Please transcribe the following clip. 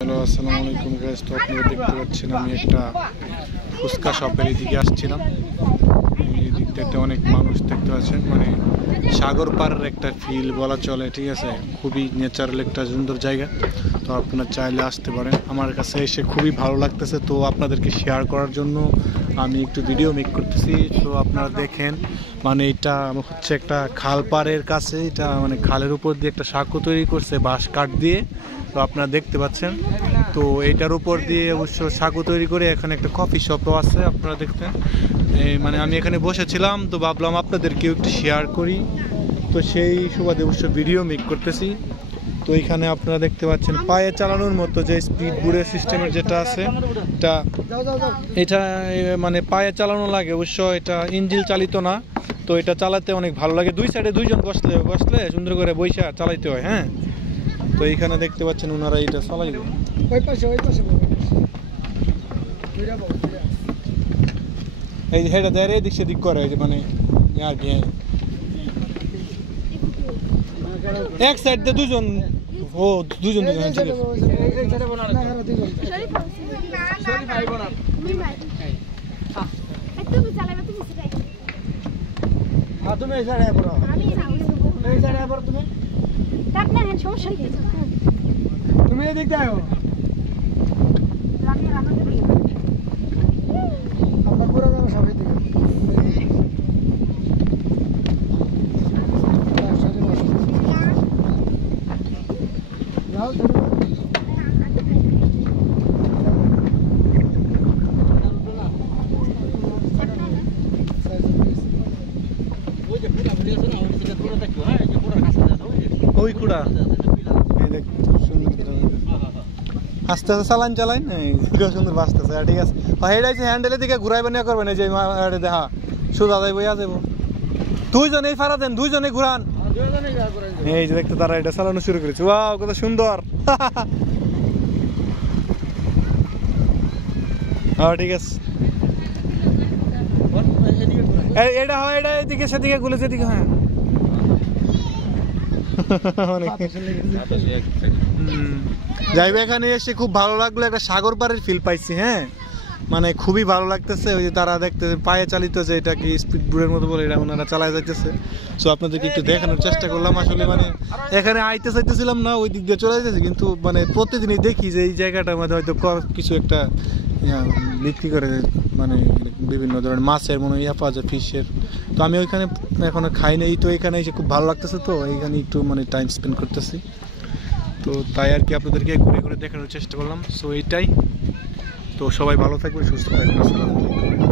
Hello, আসসালামু আলাইকুম guys. তো আপনারা দেখতে পাচ্ছেন আমি একটা ফুচকা শপের এদিকে আসছিলাম। এই দিক থেকে অনেক মানুষ দেখতে পাচ্ছেন, মানে সাগর পাড়ের একটা ফিল বলা চলে, ঠিক আছে। খুবই ন্যাচারাল একটা সুন্দর জায়গা। তো আপনারা চাইলে আসতে পারেন। আমার কাছে এসে খুবই ভালো লাগতেছে, তো আপনাদেরকে শেয়ার করার জন্য আমি একটু ভিডিও মেক করতেছি। তো আপনারা দেখেন, মানে এটা হচ্ছে একটা খাল পাড়ের কাছে, এটা মানে খালের উপর দিয়ে একটা সাঁকো তৈরি করছে বাঁশ কাঠ দিয়ে। তো আপনারা দেখতে পাচ্ছেন, তো এইটার উপর দিয়ে অবশ্য সাঁকো তৈরি করে এখানে একটা কফি শপও আছে, আপনারা দেখতেন। মানে আমি এখানে বসেছিলাম, তো ভাবলাম আপনাদেরকেও একটু শেয়ার করি। তো সেই সুবাদে অবশ্য ভিডিও মেক করতেছি। তো এখানে আপনারা দেখতে পাচ্ছেন পায়ে চালানোর মতো যে স্পিড বোর্ডের সিস্টেমের যেটা আছে, এটা মানে পায়ে চালানো লাগে, অবশ্য এটা ইঞ্জিন চালিত না। তো এটা চালাতে অনেক ভালো লাগে, দুই সাইডে দুইজন বসলে সুন্দর করে বৈশা চালাইতে হয়। হ্যাঁ, তো এইখানে দেখতে পাচ্ছেন ওনারা এটা চালাইবে। এই যে হেডা দেয় এদিক সেদিক করে, যে মানে আর কি এক সাইড দিয়ে দুজন, ও দুজন তুমি এদিক দাও, আমরা পুরো যাবো সবাই দিকে। ওই কুড়া আস্তে আস্তে চালান চালাইন, সুন্দর বাঁচতেছে। ঠিক আছে, হেডাইছে হ্যান্ডেলের দিকে ঘুরাইবে না করবেন, এই যে দেখা সোজা যাইব ইয়া যাবো। দুইজন এই ফারা দেন, দুইজনে ঘুরান। এই যে দেখতে তারা এটা চালানো শুরু করেছে। ওয়াও, কত সুন্দর। হ্যাঁ ঠিক আছে, এটা হয়, এটা এদিকে সেদিকে গুলেছে এদিকে। হ্যাঁ, যাইবে। এখানে এসে খুব ভালো লাগলো, একটা সাগর পাড়ের ফিল পাইছি। হ্যাঁ, মানে খুবই ভালো লাগতেছে। ওই যে তারা দেখতেছে পায়ে চালিত, যে এটা কি স্পিড বোর্ডের মতো বলে, এটা ওনারা চালায় যাইতেছে। সো আপনাদেরকে একটু দেখানোর চেষ্টা করলাম। আসলে মানে এখানে আইতে চাইতেছিলাম না, ওই দিক দিয়ে চলে যেতেছি, কিন্তু মানে প্রতিদিনই দেখি যে এই জায়গাটার মধ্যে হয়তো কিছু একটা বিক্রি করে, মানে বিভিন্ন ধরনের মাছের মনে ইয়া পাওয়া যায়, ফিশের। তো আমি ওইখানে এখনো খাই নাই, তো এখানে এসে খুব ভালো লাগতেছে, তো এইখানে একটু মানে টাইম স্পেন্ড করতেছি। তো তাই আর কি আপনাদেরকে ঘুরে ঘুরে দেখানোর চেষ্টা করলাম। সো এইটাই। তো সবাই ভালো থাকবেন, সুস্থ থাকবেন। আসসালামু আলাইকুম।